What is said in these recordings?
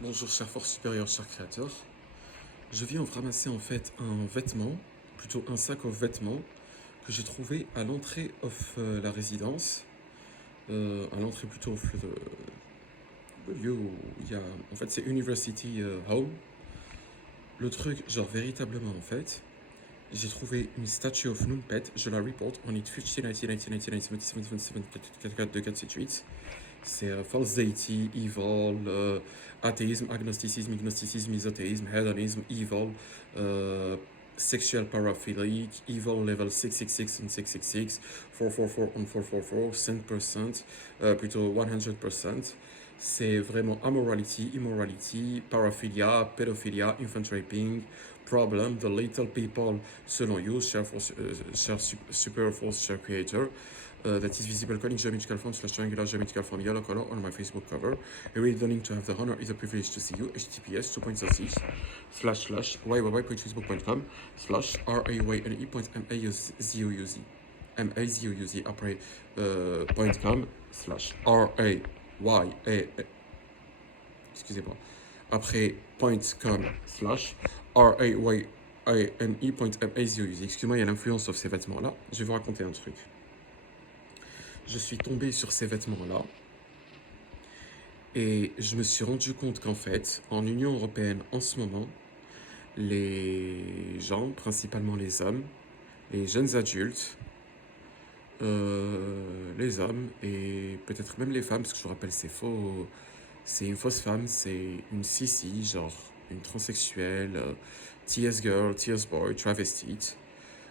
Bonjour chère force supérieure, cher créateur. Je viens ramasser en fait un vêtement, plutôt un sac of vêtements que j'ai trouvé à l'entrée of la résidence, à l'entrée plutôt of le lieu où il y a, en fait c'est University Home. Le truc, genre véritablement en fait, j'ai trouvé une statue of Numpet, je la report, on it 50, 90, 90, 90, 90, 77, 4, 2, 4, 7, 8. C'est false deity, evil, athéisme, agnosticisme, gnosticisme, isothéisme, hedonisme, evil, sexual paraphilic, evil level 666 and 666, 444 and 444, 100%, plutôt 100%. C'est vraiment amorality, immorality, paraphilia, pedophilia, infant raping, problem, the little people, selon you, cher super force, cher creator. That is visible calling geometrical form slash triangular geometrical form yellow color on my Facebook cover. I really don't need to have the honor is a privilege to see you. HTTPS 2.6 slash slash www.facebook.com slash rayne.mazouz mazouz après .com slash ray excusez-moi après .com slash rayne.mazouz. Excusez-moi, il y a l'influence sur ces vêtements là. Je vais vous raconter un truc. Je suis tombé sur ces vêtements-là et je me suis rendu compte qu'en fait, en Union européenne en ce moment, les gens, principalement les hommes, les jeunes adultes, les hommes et peut-être même les femmes, parce que je vous rappelle, c'est faux, c'est une fausse femme, c'est une sissi, genre une transsexuelle, TS girl, TS boy, travestite.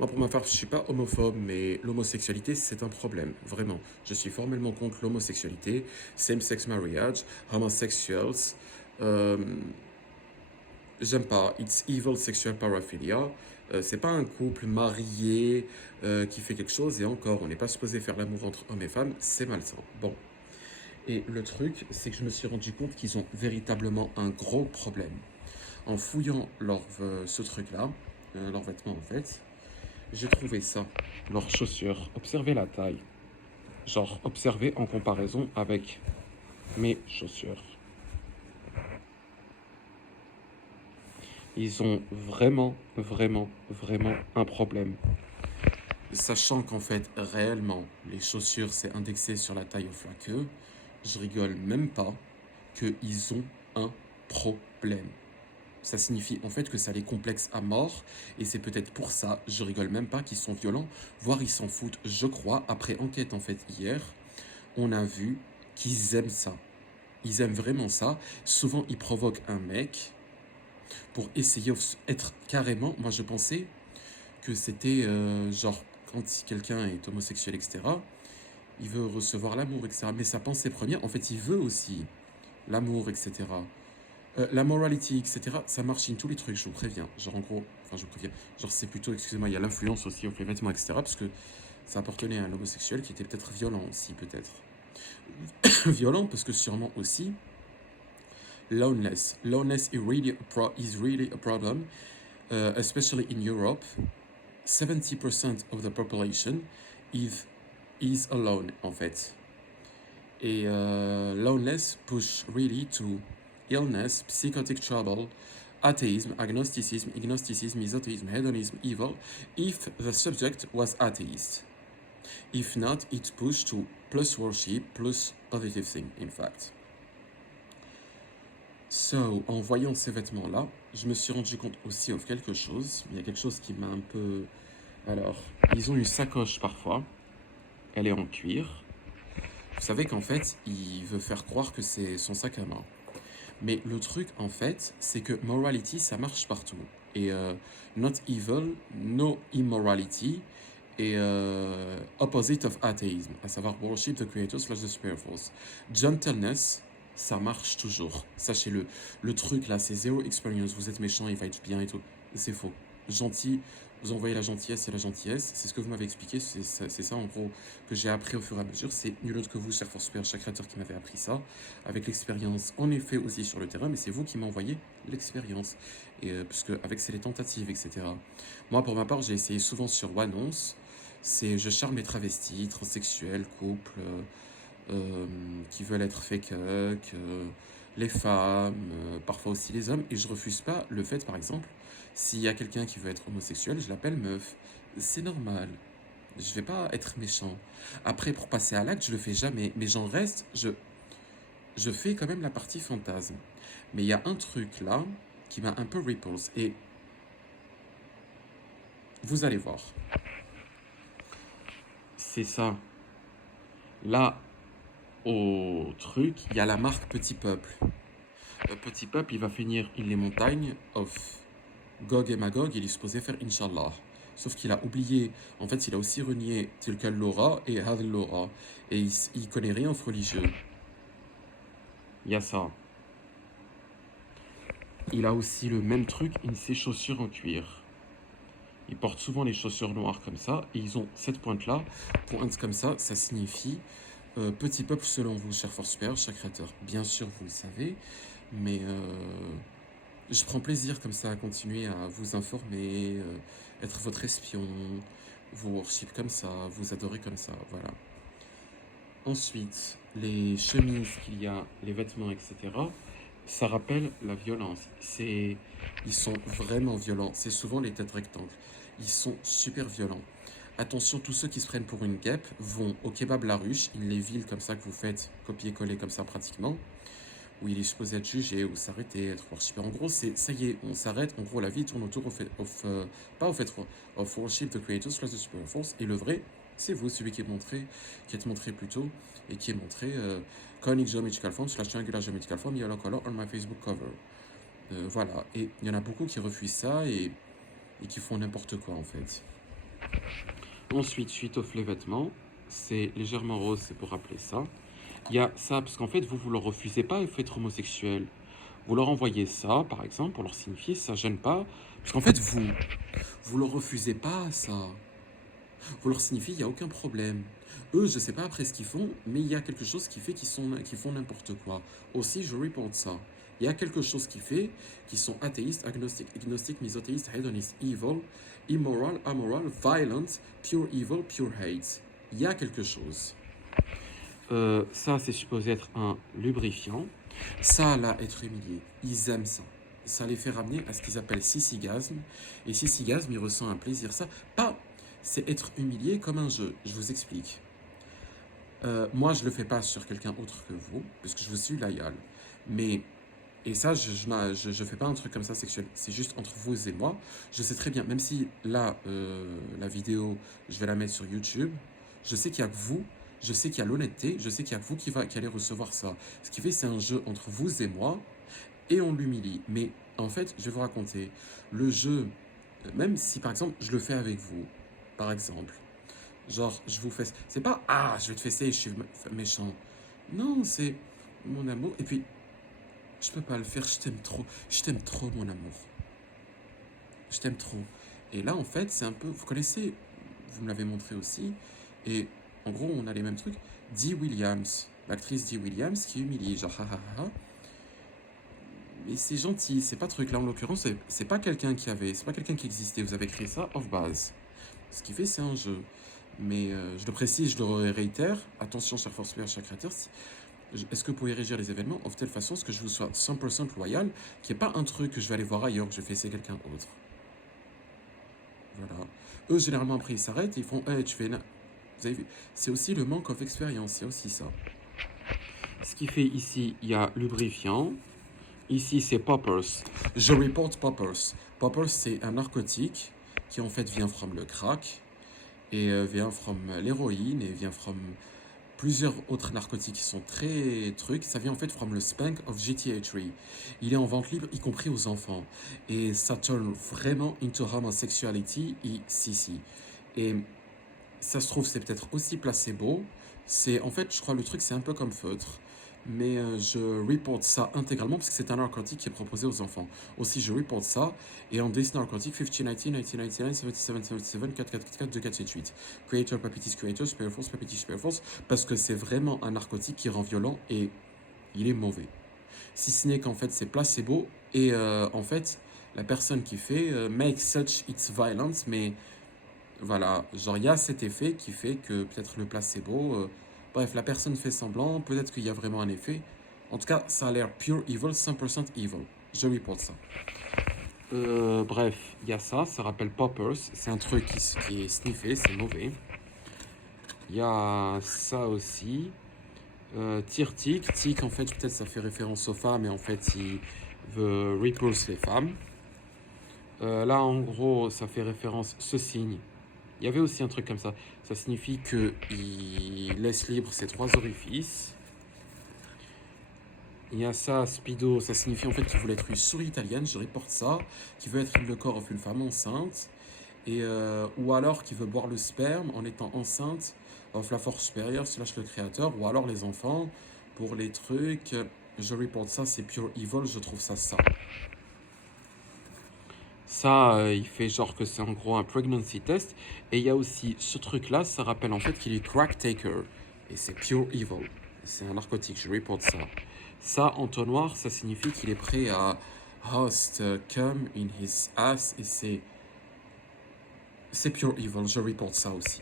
Moi, pour ma part, je ne suis pas homophobe, mais l'homosexualité, c'est un problème, vraiment. Je suis formellement contre l'homosexualité, same-sex marriage, homosexuals. Euh, J'aime pas. It's evil sexual paraphilia. C'est pas un couple marié qui fait quelque chose, et encore, on n'est pas supposé faire l'amour entre hommes et femmes, c'est malsain. Bon. Et le truc, c'est que je me suis rendu compte qu'ils ont véritablement un gros problème. En fouillant ce truc-là, leurs vêtements en fait, j'ai trouvé ça, leurs chaussures. Observez la taille. Genre, observez en comparaison avec mes chaussures. Ils ont vraiment, vraiment, vraiment un problème. Sachant qu'en fait, réellement, les chaussures, c'est indexé sur la taille of la queue, je rigole même pas qu'ils ont un problème. Ça signifie en fait que ça les complexe à mort, et c'est peut-être pour ça, je rigole même pas, qu'ils sont violents, voire ils s'en foutent, je crois. Après enquête en fait hier, on a vu qu'ils aiment ça. Ils aiment vraiment ça. Souvent ils provoquent un mec pour essayer d'être carrément, moi je pensais que c'était genre quand quelqu'un est homosexuel, etc., il veut recevoir l'amour, etc. Mais sa pensée première, en fait, il veut aussi l'amour, etc. La morality, etc., ça marche in tous les trucs, je vous préviens. Genre, en gros, enfin, je vous préviens. Genre, c'est plutôt, excusez-moi, il y a l'influence aussi avec les vêtements, etc., parce que ça appartenait à un homosexuel qui était peut-être violent aussi, peut-être. Violent, parce que sûrement aussi, loneliness. Loneliness is really a problem, especially in Europe. 70% of the population is alone, en fait. Et loneliness push really to illness, psychotic trouble, atheism, agnosticism, ignosticism, esotericism, hedonism, evil, if the subject was atheist. If not, it push to plus worship, plus positive thing, in fact. So, en voyant ces vêtements-là, je me suis rendu compte aussi de quelque chose. Il y a quelque chose qui m'a un peu... Alors, ils ont une sacoche parfois. Elle est en cuir. Vous savez qu'en fait, il veut faire croire que c'est son sac à main. Mais le truc, en fait, c'est que morality, ça marche partout. Et not evil, no immorality, et opposite of atheism, à savoir worship the creator slash the spirit force. Gentleness, ça marche toujours. Sachez-le. Le truc là, c'est zéro experience. Vous êtes méchant, il va être bien et tout. C'est faux. Gentil, vous envoyez la gentillesse et la gentillesse. C'est ce que vous m'avez expliqué. C'est ça en gros que j'ai appris au fur et à mesure. C'est nul autre que vous, cher force super, chaque créateur qui m'avait appris ça. Avec l'expérience, en effet, aussi sur le terrain. Mais c'est vous qui m'envoyez l'expérience. Et puisque avec c'est les tentatives, etc. Moi, pour ma part, j'ai essayé souvent sur Once. C'est je charme les travestis, transsexuels, couples, qui veulent être fake, les femmes, parfois aussi les hommes, et je refuse pas le fait, par exemple, s'il y a quelqu'un qui veut être homosexuel, je l'appelle meuf. C'est normal. Je vais pas être méchant. Après, pour passer à l'acte, je le fais jamais, mais j'en reste, je fais quand même la partie fantasme. Mais il y a un truc là qui m'a un peu repulse, et vous allez voir. C'est ça. Là, au truc, il y a la marque Petit Peuple. Petit Peuple, il va finir in les montagnes of Gog et Magog, il est supposé faire Inch'Allah. Sauf qu'il a oublié, en fait, il a aussi renié Tilkal Laura et Hadl Laura. Et il connaît rien en religieux. Il y a ça. Il a aussi le même truc, ses chaussures en cuir. Ils portent souvent les chaussures noires comme ça, et ils ont cette pointe-là. Pointe comme ça signifie petit peuple selon vous, cher Force Super, cher créateur. Bien sûr, vous le savez, mais je prends plaisir comme ça à continuer à vous informer, être votre espion, vous worship comme ça, vous adorer comme ça, voilà. Ensuite, les chemises qu'il y a, les vêtements, etc., ça rappelle la violence. Ils sont vraiment violents. C'est souvent les têtes rectangles. Ils sont super violents. Attention, tous ceux qui se prennent pour une guêpe vont au kebab La Ruche, une les villes comme ça que vous faites, copier-coller comme ça pratiquement, où il est supposé être jugé ou s'arrêter, être worshipé. En gros, ça y est, on s'arrête. En gros, la vie tourne autour pas au fait of worship the creators plus the super force. Et le vrai, c'est vous, celui qui est montré plus tôt et qui est montré Koenig Geometrical Form / Triangular Geometrical Form Yellow Color on my Facebook cover. Voilà. Et il y en a beaucoup qui refusent ça et qui font n'importe quoi en fait. Ensuite, suite aux les vêtements, c'est légèrement rose, c'est pour rappeler ça. Il y a ça, parce qu'en fait, vous le refusez pas, il faut être homosexuel. Vous leur envoyez ça, par exemple, pour leur signifier, ça gêne pas. Parce qu'en fait, vous leur refusez pas ça. Vous leur signifiez, il n'y a aucun problème. Eux, je sais pas après ce qu'ils font, mais il y a quelque chose qui fait qu'ils font n'importe quoi. Aussi, je reporte ça. Il y a quelque chose qui fait qu'ils sont athéistes, agnostiques, misothéistes, hédonistes, evil, immoral, amoral, violent, pure evil, pure hate. Il y a quelque chose. Ça, c'est supposé être un lubrifiant. Ça, là, être humilié. Ils aiment ça. Ça les fait ramener à ce qu'ils appellent sissigasme. Et sissigasme, ils ressentent un plaisir. Ça, pas, c'est être humilié comme un jeu. Je vous explique. Moi, je le fais pas sur quelqu'un autre que vous, parce que je suis loyal. Mais, et ça, je fais pas un truc comme ça sexuel. C'est juste entre vous et moi. Je sais très bien, même si là, la vidéo, je vais la mettre sur YouTube, je sais qu'il y a que vous, je sais qu'il y a l'honnêteté, je sais qu'il y a que vous qui allez recevoir ça. Ce qui fait, c'est un jeu entre vous et moi, et on l'humilie. Mais en fait, je vais vous raconter, le jeu, même si par exemple, je le fais avec vous, par exemple, genre, je vous fais, c'est pas, ah, je vais te fesser, je suis méchant. Non, c'est mon amour. Et puis, je peux pas le faire, je t'aime trop, mon amour. Je t'aime trop. Et là, en fait, c'est un peu, vous connaissez, vous me l'avez montré aussi, et en gros, on a les mêmes trucs. Dee Williams, l'actrice Dee Williams qui humilie, genre, ha ha ha ha. Mais c'est gentil, c'est pas truc. Là, en l'occurrence, c'est pas quelqu'un c'est pas quelqu'un qui existait. Vous avez créé ça off base. Ce qui fait, c'est un jeu. Mais je le précise, je le réitère. Attention, cher force cher créateur. Est-ce que vous pouvez régir les événements de telle façon que je vous sois 100% loyal, qu'il n'y ait pas un truc que je vais aller voir ailleurs, que je vais fesser quelqu'un d'autre. Voilà. Eux, généralement, après, ils s'arrêtent, ils font hey, tu fais. Vous avez vu? C'est aussi le manque of expérience, il y a aussi ça. Ce qui fait ici, il y a lubrifiant. Ici, c'est poppers. Je reporte poppers. Poppers, c'est un narcotique qui en fait vient from le crack et vient from l'héroïne et vient from plusieurs autres narcotiques qui sont très trucs. Ça vient en fait from le spank of GTA 3. Il est en vente libre, y compris aux enfants. Et ça turn vraiment into homosexuality ici. Et ça se trouve, c'est peut-être aussi placebo. C'est en fait, je crois, le truc, c'est un peu comme feutre. Mais je reporte ça intégralement parce que c'est un narcotique qui est proposé aux enfants. Aussi, je reporte ça. Et en this narcotic, 1519, 1999, 77, 77, 444, 2478. Creator, Papitis, Creator, Super Force, Papitis, Super Force. Parce que c'est vraiment un narcotique qui rend violent et il est mauvais. Si ce n'est qu'en fait, c'est placebo. Et en fait, la personne qui fait make such its violence, mais voilà, genre il y a cet effet qui fait que peut-être le placebo, bref, la personne fait semblant, peut-être qu'il y a vraiment un effet, En tout cas, ça a l'air pure evil, 100% evil. Je reporte ça. Bref, il y a ça, ça rappelle Poppers. C'est un truc qui est sniffé, c'est mauvais. Il y a ça aussi. Tirtic. Tic, en fait, peut-être ça fait référence aux femmes, mais en fait, il veut repulse les femmes. Là, en gros, ça fait référence ce signe. Il y avait aussi un truc comme ça. Ça signifie qu'il laisse libre ses trois orifices. Il y a ça, Speedo, ça signifie en fait qu'il voulait être une souris italienne, je reporte ça, qui veut être le corps d'une femme enceinte, ou alors qui veut boire le sperme en étant enceinte, of la force supérieure, slash le créateur, ou alors les enfants, pour les trucs, je reporte ça, c'est pure evil, je trouve ça ça. Ça, il fait genre que c'est en gros un pregnancy test, et il y a aussi ce truc-là, ça rappelle en fait qu'il est crack taker, et c'est pure evil, c'est un narcotique, je reporte ça. Ça, entonnoir, ça signifie qu'il est prêt à host cum in his ass et c'est pure evil. Je reporte ça aussi.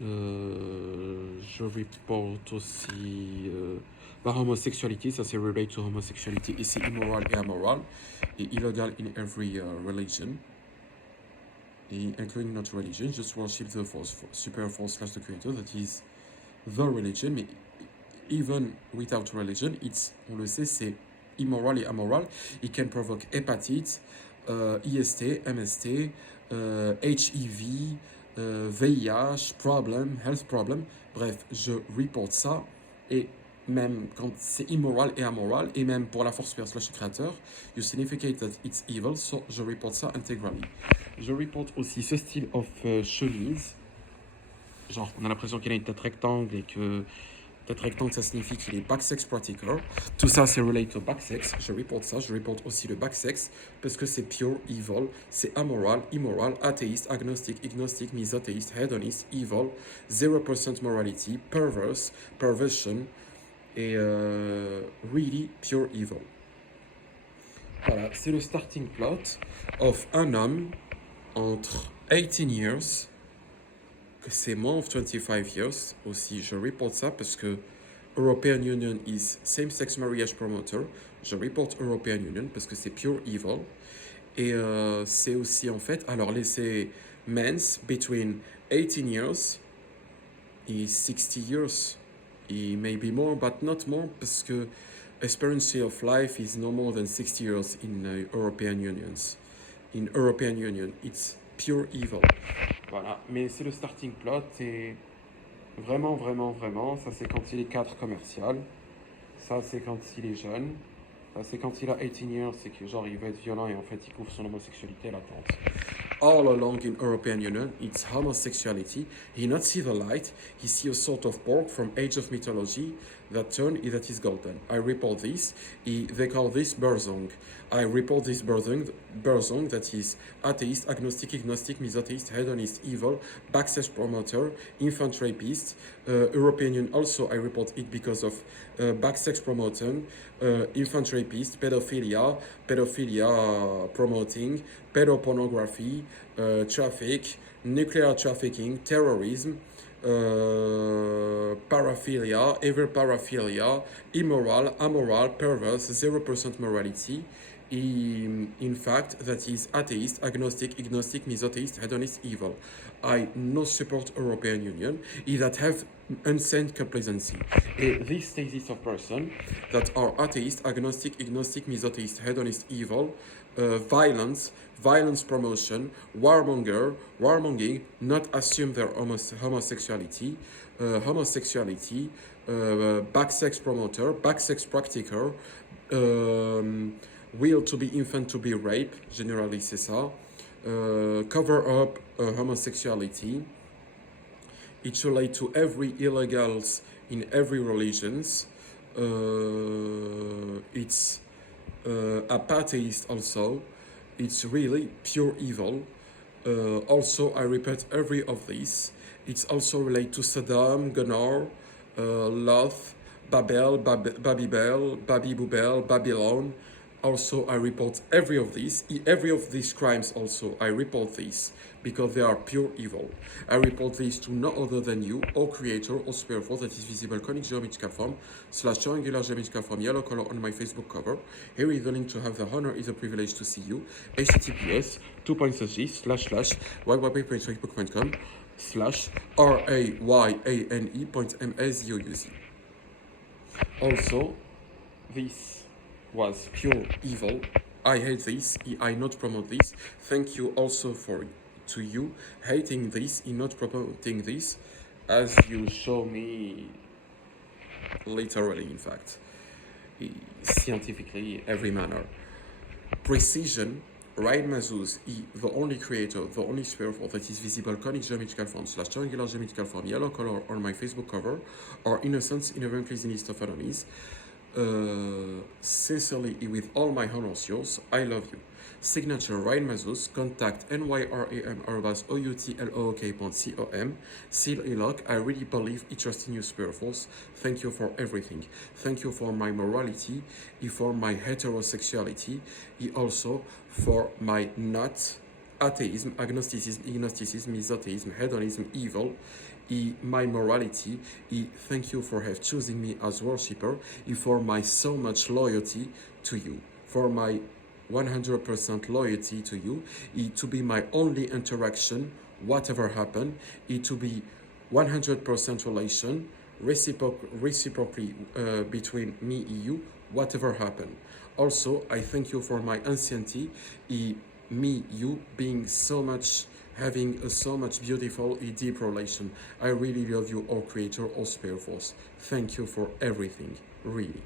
Je reporte aussi la homosexualité. Ça, c'est relate to homosexualité et c'est immoral et amoral et illegal in every religion. Et including not religion, just worship the force, super force slash the creator, that is the religion, mais even without religion, on le sait, c'est immoral et amoral. It can provoke hépatite, IST, MST, HIV, VIH, problem, health problem. Bref, je reporte ça. Et même quand c'est immoral et amoral, et même pour la force supérieure slash créateur, you significate that it's evil, so je reporte ça integrally. Je reporte aussi ce style of chemise. Genre, on a l'impression qu'il a une tête rectangle et que tête rectangle, ça signifie qu'il est backsex practical. Tout ça, c'est related au backsex. Je reporte ça. Je reporte aussi le backsex parce que c'est pure evil. C'est amoral, immoral, athéiste, agnostic, ignostic, misothéiste, hedoniste, evil, 0% morality, perverse, perversion et really pure evil. Voilà, c'est le starting plot of un homme entre 18 years, que c'est more of 25 years aussi. Je reporte ça parce que European Union is same-sex marriage promoter. Je reporte European Union parce que c'est pure evil. Et c'est aussi en fait, alors laissez men's between 18 years et 60 years. Et maybe more, but not more, parce que experience of life is no more than 60 years in European Unions. In European Union, it's pure evil. Voilà, mais c'est le starting plot et vraiment, vraiment, vraiment, ça c'est quand il est 4 commercial, ça c'est quand il est jeune, ça c'est quand il a 18 years, c'est que genre il veut être violent et en fait il couvre son homosexualité latente. All along in European Union, it's homosexuality. He not see the light. He see a sort of pork from age of mythology that turn that is golden. I report this. They call this Berzong. I report this Berzong that is atheist, agnostic, agnostic, misotheist, hedonist, evil, backsex promoter, infant rapist. European Union also I report it because of backsex promoting, infant rapist, pedophilia promoting, pedopornography, traffic, nuclear trafficking, terrorism, paraphilia, ever paraphilia, immoral, amoral, perverse, 0% morality. In fact, that is atheist, agnostic, agnostic, misotheist, hedonist, evil. I no support European Union. That have unsent complacency. These thesis of person that are atheist, agnostic, agnostic, misotheist, hedonist, evil, violence promotion, warmongering, not assume their homosexuality, backsex promoter, backsex practicer, will to be infant to be rape, generally c'est ça, cover up homosexuality. It's related to every illegals in every religions. It's apatheist also. It's really pure evil. Also, I repeat every of these. It's also related to Saddam, Gomorrah, Lot, Babel, Babybel, Babybel, Babylon, Also, I report every of these crimes also, I report these because they are pure evil. I report these to no other than you, or creator, or spirit force that is visible conic geometrical form, / triangular geometrical form, yellow color on my Facebook cover. Here is the link to have the honor is a privilege to see you. https //www.facebook.com /RAYANE.MSUUZ. Also, this was pure evil. I hate this. I not promote this. Thank you also to you hating this, in not promoting this, as you show me literally, in fact, scientifically, every manner. Precision. Ryan Mazuz is the only creator, the only sphere that is visible conic geometrical form / triangular geometrical form, yellow color on my Facebook cover, or innocence in a list of enemies. Sincerely, with all my honors, yours, I love you. Signature Ryan Mazus, contact nyram@outlook.com. Seal Eloc, I really believe I trust in you, Spirit Force. Thank you for everything. Thank you for my morality, for my heterosexuality, also for my not atheism, agnosticism, misotheism, hedonism, evil, my morality. Thank you for have choosing me as worshipper, for my so much loyalty to you, for my 100% loyalty to you, to be my only interaction, whatever happen, to be 100% relation, reciprocally between me and you, whatever happen. Also, I thank you for my anciency, me, you being so much, having a so much beautiful, deep relation. I really love you, all creator, all spirit force. Thank you for everything, really.